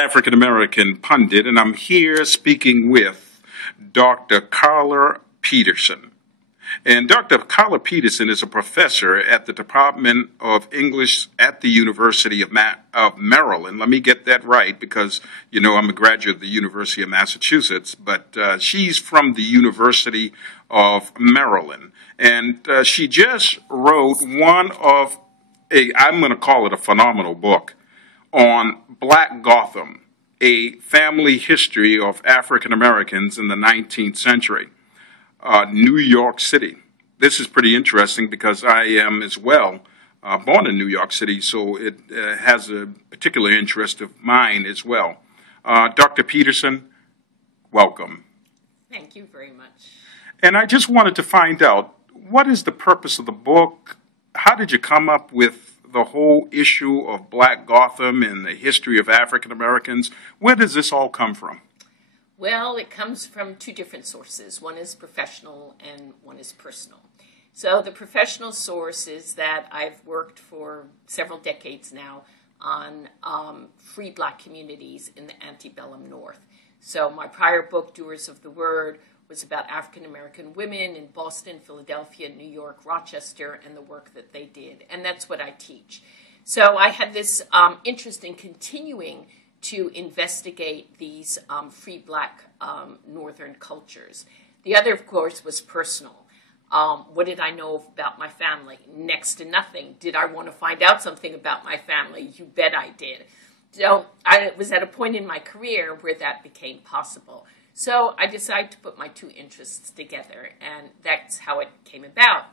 African American pundit, and I'm here speaking with Dr. Carla Peterson. And Dr. Carla Peterson is a professor at the Department of English at the University of Maryland. Let me get that right because, you know, I'm a graduate of the University of Massachusetts, but she's from the University of Maryland. And she just wrote I'm going to call it a phenomenal book, on Black Gotham, a family history of African Americans in the 19th century, New York City. This is pretty interesting because I am as well born in New York City, so it has a particular interest of mine as well. Dr. Peterson, welcome. Thank you very much. And I just wanted to find out, what is the purpose of the book? How did you come up with the whole issue of Black Gotham and the history of African Americans? Where does this all come from? Well, it comes from two different sources. One is professional and one is personal. So the professional source is that I've worked for several decades now on free Black communities in the antebellum North. So my prior book, Doers of the Word, was about African American women in Boston, Philadelphia, New York, Rochester, and the work that they did. And that's what I teach. So I had this interest in continuing to investigate these free Black Northern cultures. The other, of course, was personal. What did I know about my family? Next to nothing. Did I want to find out something about my family? You bet I did. So I was at a point in my career where that became possible. So I decided to put my two interests together, and that's how it came about.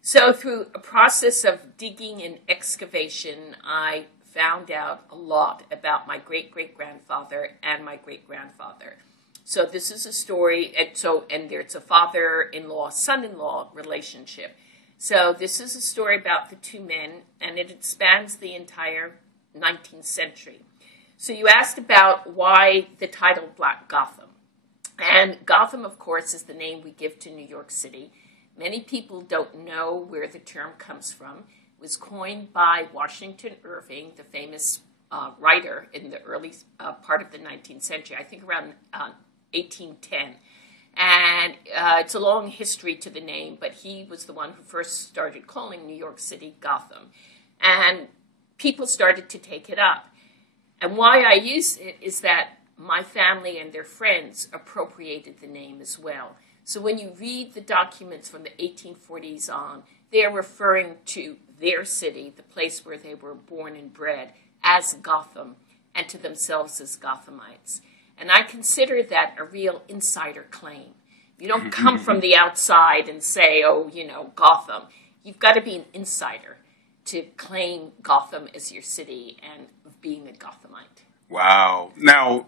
So through a process of digging and excavation, I found out a lot about my great-great-grandfather and my great-grandfather. So this is a story, and there's a father-in-law, son-in-law relationship. So this is a story about the two men, and it spans the entire 19th century. So you asked about why the title Black Gotham. And Gotham, of course, is the name we give to New York City. Many people don't know where the term comes from. It was coined by Washington Irving, the famous writer in the early part of the 19th century, I think around 1810. And it's a long history to the name, but he was the one who first started calling New York City Gotham. And people started to take it up. And why I use it is that my family and their friends appropriated the name as well. So when you read the documents from the 1840s on, they're referring to their city, the place where they were born and bred, as Gotham, and to themselves as Gothamites. And I consider that a real insider claim. You don't come from the outside and say, oh, you know, Gotham. You've got to be an insider to claim Gotham as your city and of being a Gothamite. Wow. Now,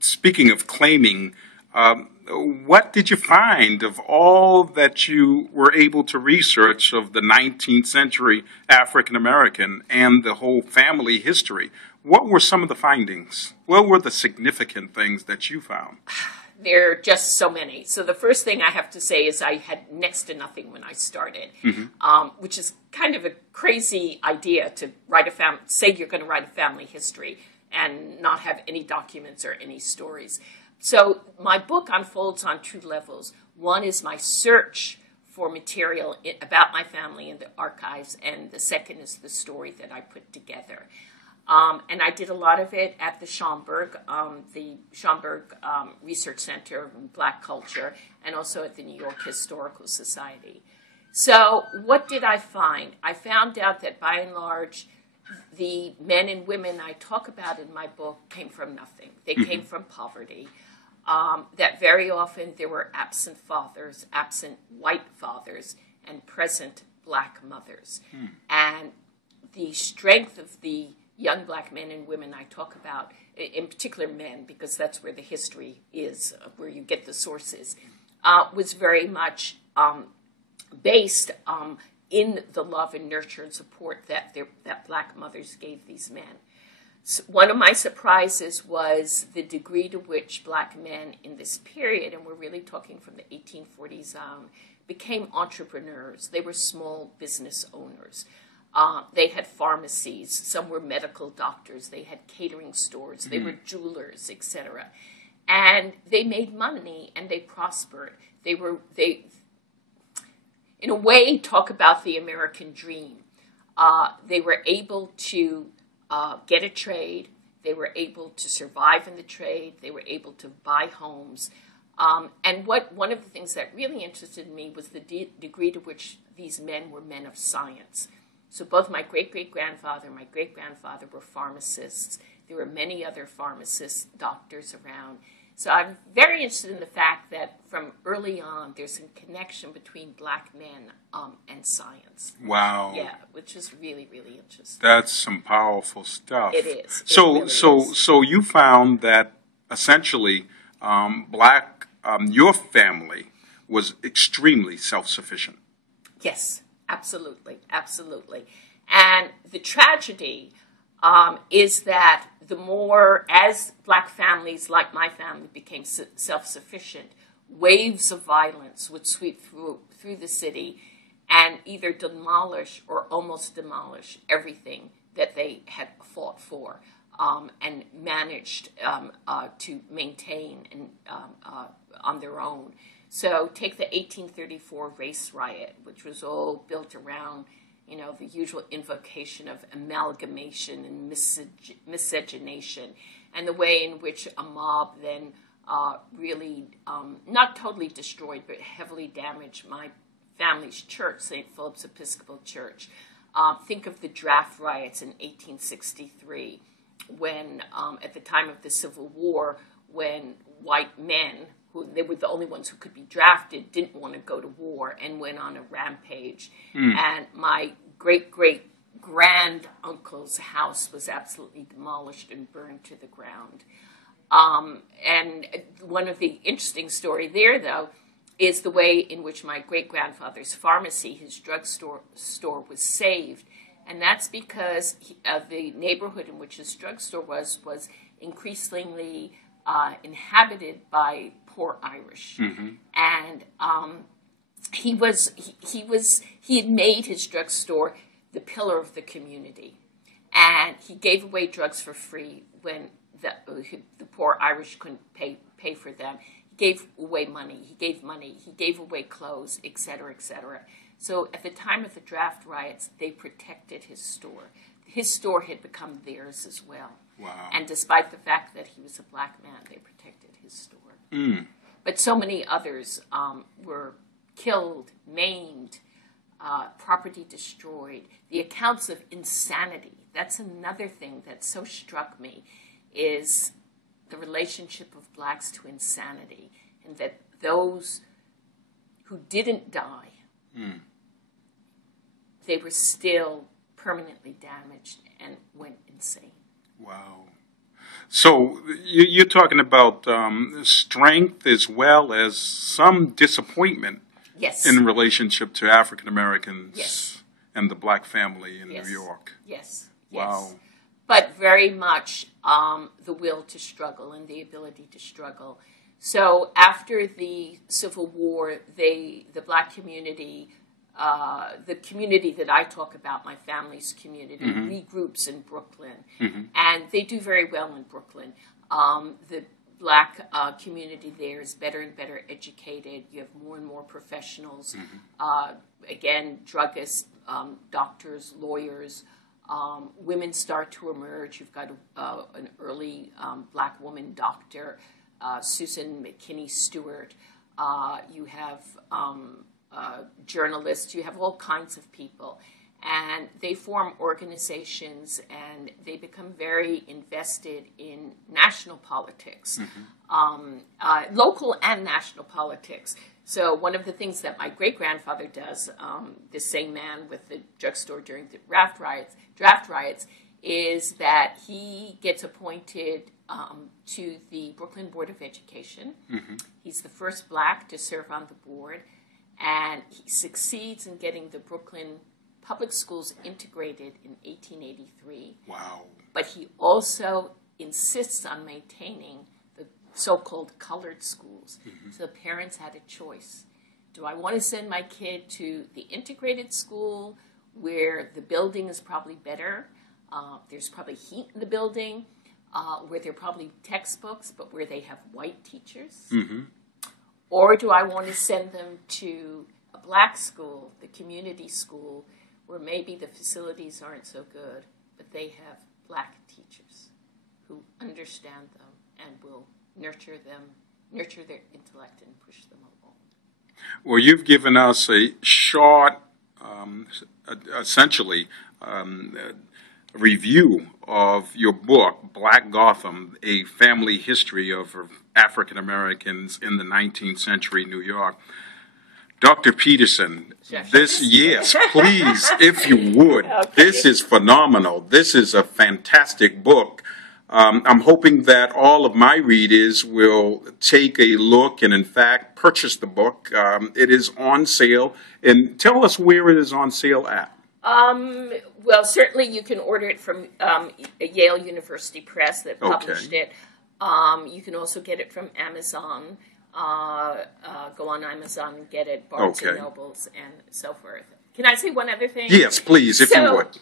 speaking of claiming, what did you find of all that you were able to research of the 19th century African American and the whole family history? What were some of the findings? What were the significant things that you found? There are just so many. So the first thing I have to say is I had next to nothing when I started, which is kind of a crazy idea to say you're going to write a family history and not have any documents or any stories. So my book unfolds on two levels. One is my search for material about my family in the archives, and the second is the story that I put together. And I did a lot of it at the Schomburg Research Center in Black Culture, and also at the New York Historical Society. So what did I find? I found out that by and large, the men and women I talk about in my book came from nothing. They came from poverty. That very often there were absent fathers, absent white fathers, and present Black mothers. And the strength of the young Black men and women I talk about, in particular men, because that's where the history is, where you get the sources, was very much based in the love and nurture and support that Black mothers gave these men. So one of my surprises was the degree to which Black men in this period, and we're really talking from the 1840s on, became entrepreneurs. They were small business owners. They had pharmacies. Some were medical doctors. They had catering stores. They were jewelers, etc. And they made money and they prospered. They, in a way, talk about the American dream. They were able to get a trade. They were able to survive in the trade. They were able to buy homes. And one of the things that really interested me was the degree to which these men were men of science. So both my great-great-grandfather and my great-grandfather were pharmacists. There were many other pharmacists, doctors around. So I'm very interested in the fact that from early on, there's a connection between black men and science. Wow. Yeah, which is really, really interesting. That's some powerful stuff. It is. So you found that essentially your family was extremely self-sufficient. Yes, absolutely, absolutely. And the tragedy is that the more, as black families like my family became self-sufficient, waves of violence would sweep through the city and either demolish or almost demolish everything that they had fought for and managed to maintain and, on their own. So take the 1834 race riot, which was all built around the usual invocation of amalgamation and miscegenation, and the way in which a mob then really, not totally destroyed, but heavily damaged my family's church, St. Philip's Episcopal Church. Think of the draft riots in 1863, when, at the time of the Civil War, when white men, they were the only ones who could be drafted, didn't want to go to war and went on a rampage. And my great-great-grand uncle's house was absolutely demolished and burned to the ground. And one of the interesting story there, though, is the way in which my great-grandfather's pharmacy, his drugstore was saved. And that's because the neighborhood in which his drugstore was increasingly inhabited by poor Irish, and he had made his drugstore the pillar of the community, and he gave away drugs for free when the poor Irish couldn't pay for them. He gave away money. He gave away clothes, etc., etc. So at the time of the draft riots, they protected his store. His store had become theirs as well. Wow. And despite the fact that he was a black man, they protected his store. But so many others were killed, maimed, property destroyed. The accounts of insanity, that's another thing that so struck me, is the relationship of blacks to insanity, and that those who didn't die, they were still permanently damaged and went insane. Wow. So you're talking about strength as well as some disappointment in relationship to African Americans and the black family in New York. Yes. Wow. Yes. But very much the will to struggle and the ability to struggle. So after the Civil War, the black community, the community that I talk about, my family's community, regroups in Brooklyn. And they do very well in Brooklyn. The black community there is better and better educated. You have more and more professionals. Again, druggists, doctors, lawyers. Women start to emerge. You've got an early black woman doctor, Susan McKinney Stewart. You have journalists. You have all kinds of people. And they form organizations, and they become very invested in national politics, local and national politics. So one of the things that my great-grandfather does, the same man with the drugstore during the draft riots, is that he gets appointed to the Brooklyn Board of Education. He's the first black to serve on the board, and he succeeds in getting the Brooklyn public schools integrated in 1883. Wow. But he also insists on maintaining the so-called colored schools. So the parents had a choice. Do I want to send my kid to the integrated school, where the building is probably better, there's probably heat in the building, where there are probably textbooks, but where they have white teachers? Mm-hmm. Or do I want to send them to a black school, the community school, where maybe the facilities aren't so good, but they have black teachers who understand them and will nurture their intellect and push them along? Well, you've given us a short, essentially, review of your book, Black Gotham, A Family History of African Americans in the 19th Century New York. Dr. Peterson, yes, please, if you would. Okay. This is phenomenal. This is a fantastic book. I'm hoping that all of my readers will take a look and, in fact, purchase the book. It is on sale. And tell us where it is on sale at. Well, certainly you can order it from Yale University Press that published it. You can also get it from Amazon. Go on Amazon and get it, Barnes and Nobles, and so forth. Can I say one other thing? Yes, please, if you would.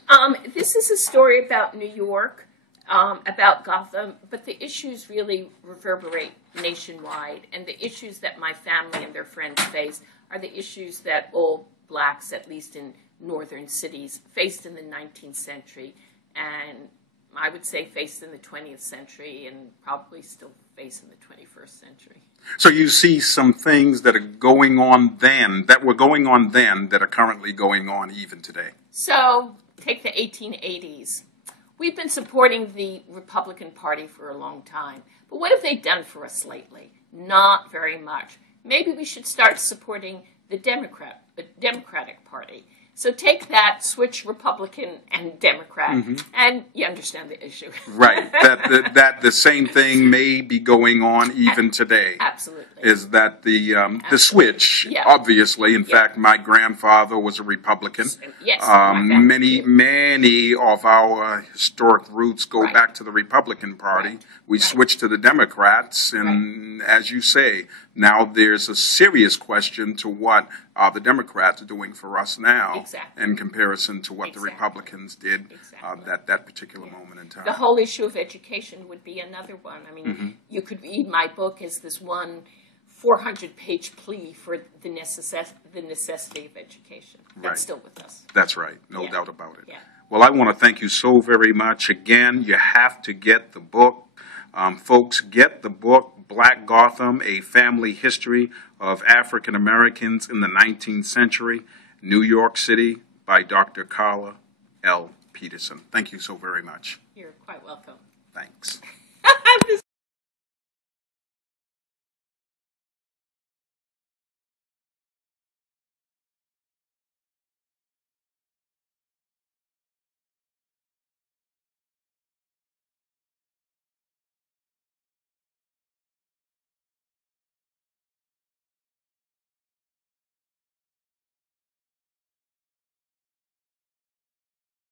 This is a story about New York, about Gotham, but the issues really reverberate nationwide, and the issues that my family and their friends face are the issues that all blacks, at least in northern cities, faced in the 19th century, and I would say faced in the 20th century, and probably still face in the 21st century. So you see some things that are going on then, that were going on then, that are currently going on even today. So take the 1880s. We've been supporting the Republican Party for a long time, but what have they done for us lately? Not very much. Maybe we should start supporting the Democratic Party. So take that, switch Republican and Democrat, and you understand the issue. Right. That the same thing may be going on even today. Absolutely. Is that the switch? Yeah. Obviously. In fact, my grandfather was a Republican. Yes. Many of our historic roots go back to the Republican Party. Right. We switched to the Democrats, and as you say, now there's a serious question to what are the Democrats doing for us now in comparison to what the Republicans did at that particular moment in time. The whole issue of education would be another one. I mean, you could read my book as this one 400-page plea for the necessity of education. That's still with us. That's right. No doubt about it. Yeah. Well, I want to thank you so very much. Again, you have to get the book. Folks, get the book, Black Gotham, A Family History of African Americans in the 19th Century, New York City, by Dr. Carla L. Peterson. Thank you so very much. You're quite welcome. Thanks.